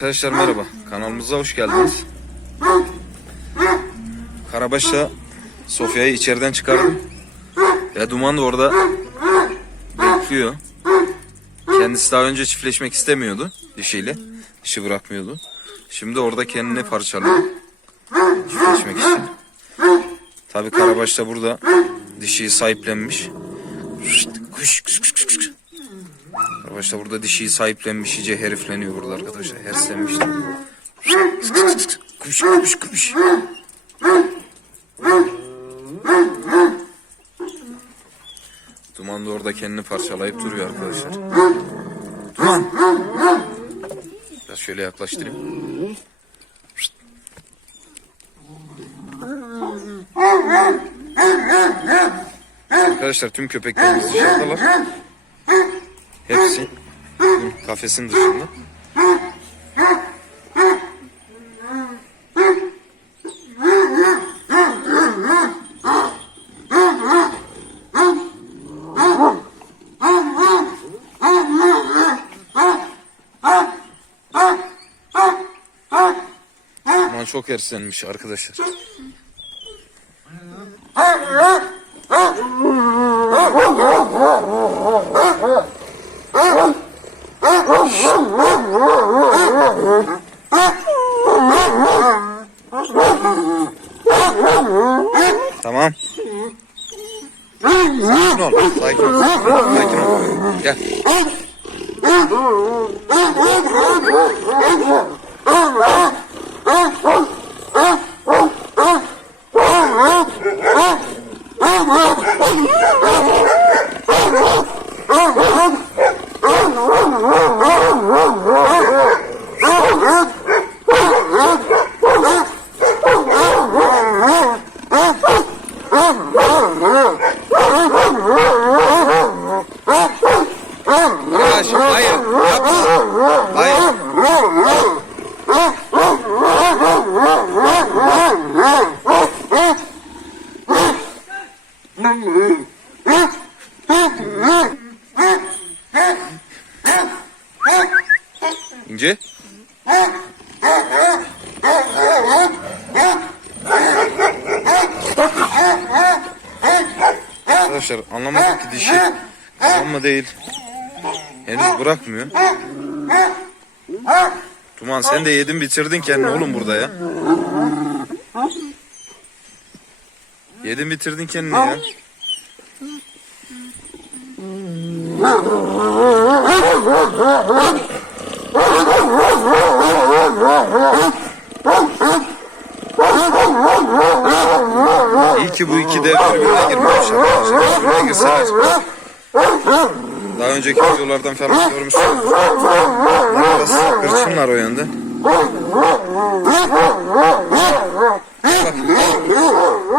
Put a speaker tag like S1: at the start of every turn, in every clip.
S1: Arkadaşlar merhaba. Kanalımıza hoş geldiniz. Karabaş'la Sofya'yı içeriden çıkardım. Ve Duman da orada bekliyor. Kendisi daha önce çiftleşmek istemiyordu dişiyle. Dişi bırakmıyordu. Şimdi orada kendini parçalıyor. Çiftleşmek için. Tabi Karabaş da burada dişiyi sahiplenmiş. Kuş, kuş, kuş, kuş. Arkadaşlar burada dişiyi sahiplenmiş iyice herifleniyor burada arkadaşlar. Herslenmiş. Kuş kuş kuş. Duman da orada kendini parçalayıp duruyor arkadaşlar. Duman. Biraz şöyle yaklaştırayım. Arkadaşlar tüm köpeklerimiz dışarıdalar. Hepsi kafesin dışında. Aman çok erslenmiş arkadaşlar. Tamam. Sakin ol. Sakin ol. Sakin ol. Gel. Arkadaş, İnce. Arkadaşlar anlamadım ki dişi mı değil. Henüz bırakmıyor. Duman sen de yedin bitirdin kendini oğlum burada ya. Yedin bitirdin kendini ya. İyi ki bu iki dev birbirine girmemiş arkadaşlar. Birbirine girseler. Daha önceki videolardan falan görmüşsünüz. Biraz hırçınlar o yönde. Bak.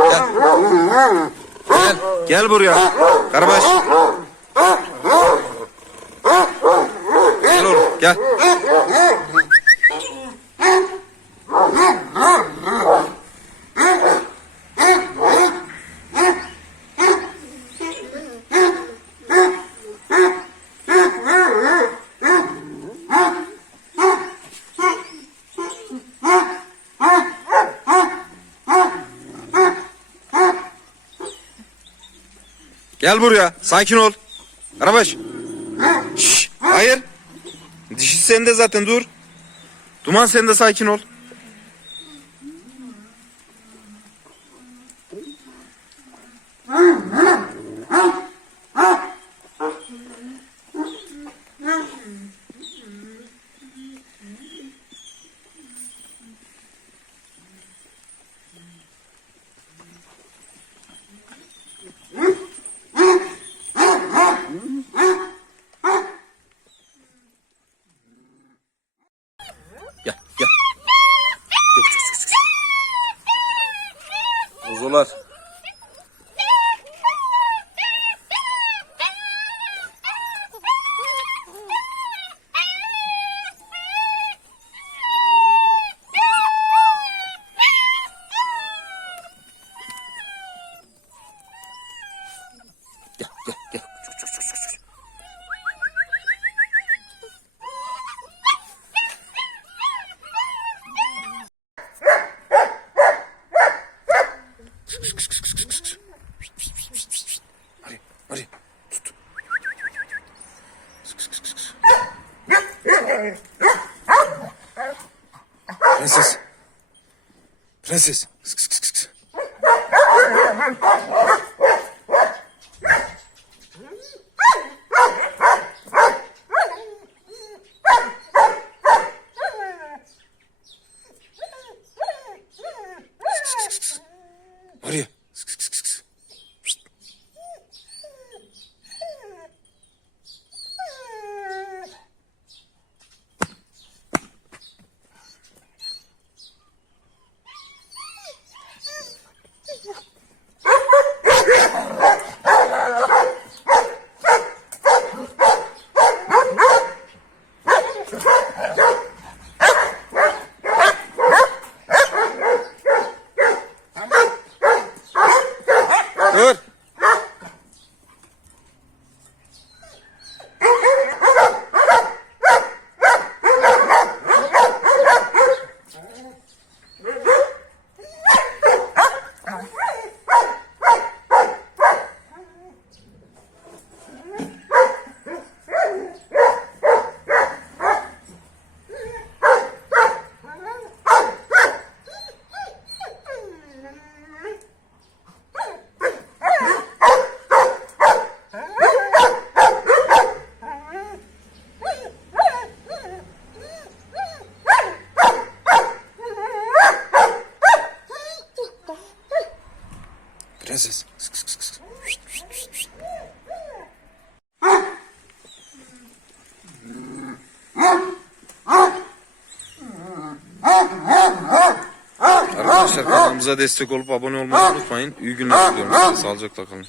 S1: Gel. Gel. Gel buraya. Karabaş. Gel oğlum gel. Gel buraya. Sakin ol. Karabaş. Şşş, hayır. Dişi sende zaten dur. Duman sen de sakin ol. Prenses. Maria. Prenses. Arkadaşlar kanalımıza destek olup abone olmayı unutmayın. İyi günler diliyorum. Sağlıcakla kalın.